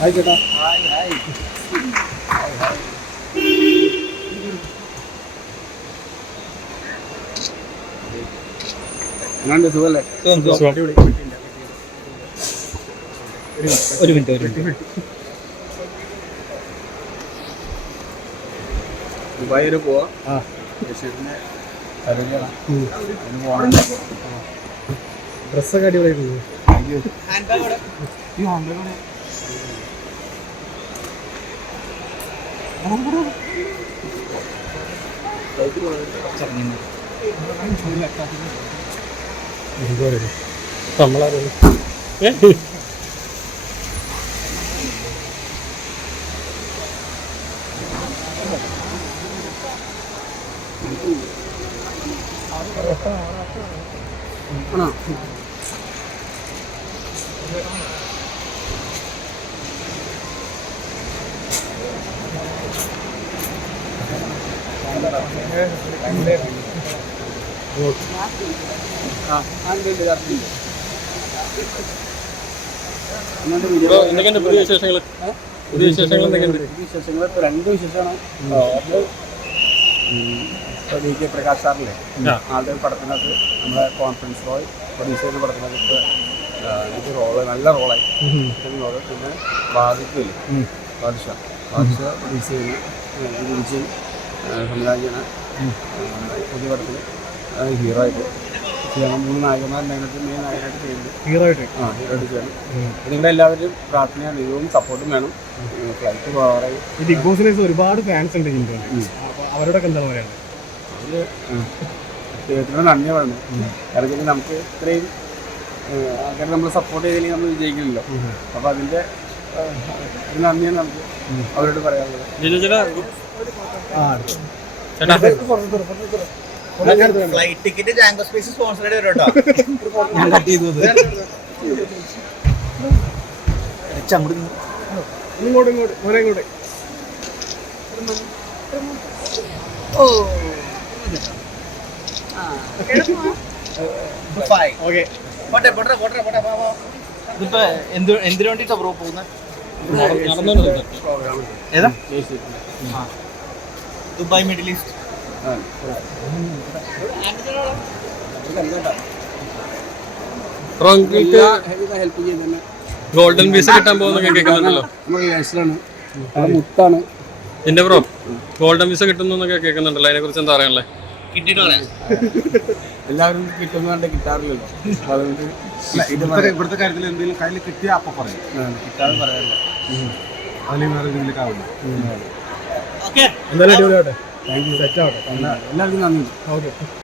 Hi ചേട്ടാ. എങ്ങനെയുണ്ട്, സുഖല്ലേ? ഒരു മിനിറ്റ്. ദുബായ് വരെ പോവാ. ഡ്രസ്സൊക്കെ അടിപൊളിയായിരുന്നു. നമ്മളാരും എന്തൊക്കെയുണ്ട് പുതിയ വിശേഷങ്ങൾ? വിശേഷങ്ങൾ ഇപ്പോൾ രണ്ട് വിശേഷമാണ്. ഇപ്പോൾ DK പ്രകാശ് സാറില്ലേ, ആളുടെ പടത്തിനകത്ത് നമ്മുടെ കോൺഫറൻസ് റോയ് പ്രൊഡ്യൂസ് ചെയ്യുന്ന പടത്തിനകത്ത് എനിക്ക് റോള് നല്ല റോളായി. പിന്നെ ബാധിക്കില്ല ബാദിഷ പ്രൊഡ്യൂസ് ചെയ്യുന്ന വിജയ് സംവിധായകനാണ് പുതിയ പടത്തിൽ ഹീറോ ആയിട്ട് ചെയ്യണം. 3 നായകന്മാരുണ്ടായിട്ട് മെയിൻ നായകനായിട്ട് ചെയ്യുന്നത് ഹീറോ ആയിട്ട് ചെയ്യണം. നിങ്ങളെല്ലാവരും പ്രാർത്ഥനയാണ്, ദൈവവും സപ്പോർട്ടും വേണം. ഫ്ലൈറ്റ് പോകാറായി. ഈ ബിഗ് ബോസിനെ ഒരുപാട് ഫാൻസ് ഉണ്ട് അവരോടൊക്കെ എന്താ പറയുക? അവർ ദൈവത്തിനോട് നന്ദി പറയണം. കാരണം നമുക്ക് ഇത്രയും ആൾക്കാരെ നമ്മൾ സപ്പോർട്ട് ചെയ്തില്ലെങ്കിൽ നമ്മൾ വിജയിക്കില്ലല്ലോ. അപ്പോൾ അതിൻ്റെ ഒരു നന്ദിയാണ് നമുക്ക് അവരോട് പറയാനുള്ളത്. Flight ticket Jango space sponsor കേട്ടോ. ഞാൻ കട്ട് ചെയ്തു. ഇങ്ങോട്ട് ഇതിപ്പോ എന്തിനു വേണ്ടിട്ടാ ബ്രോ പോകുന്നത്? ഏതാ? Dubai middle east. ഹെൽപ്പ് ചെയ്യുന്ന ഗോൾഡൻ വിസ കിട്ടാൻ പോകുന്നൊക്കെ കേൾക്കുന്നുണ്ടല്ലോ. മുത്താണ് എന്റെ ബ്രോ, ഗോൾഡൻ വിസ കിട്ടുന്നൊക്കെ കേൾക്കുന്നുണ്ടല്ലോ. അതിനെ കുറിച്ച് എന്താ പറയാനുള്ളത്? എല്ലാവരും കിട്ടുന്നതുകൊണ്ട് കിട്ടാറില്ലല്ലോ. അതുകൊണ്ട് ഇവിടുത്തെ കാര്യത്തിൽ എന്തെങ്കിലും കയ്യിൽ കിട്ടിയാൽ അപ്പം പറയും, കിട്ടാതെ പറയാറില്ല. അതിൽ വേറെ രീതിയിലേക്ക് ആവില്ല. എന്തായാലും അടിപൊളിയാവട്ടെ. Thank you. സെറ്റ് ആവട്ടെ. എല്ലാവർക്കും നന്ദി. ഓക്കെ.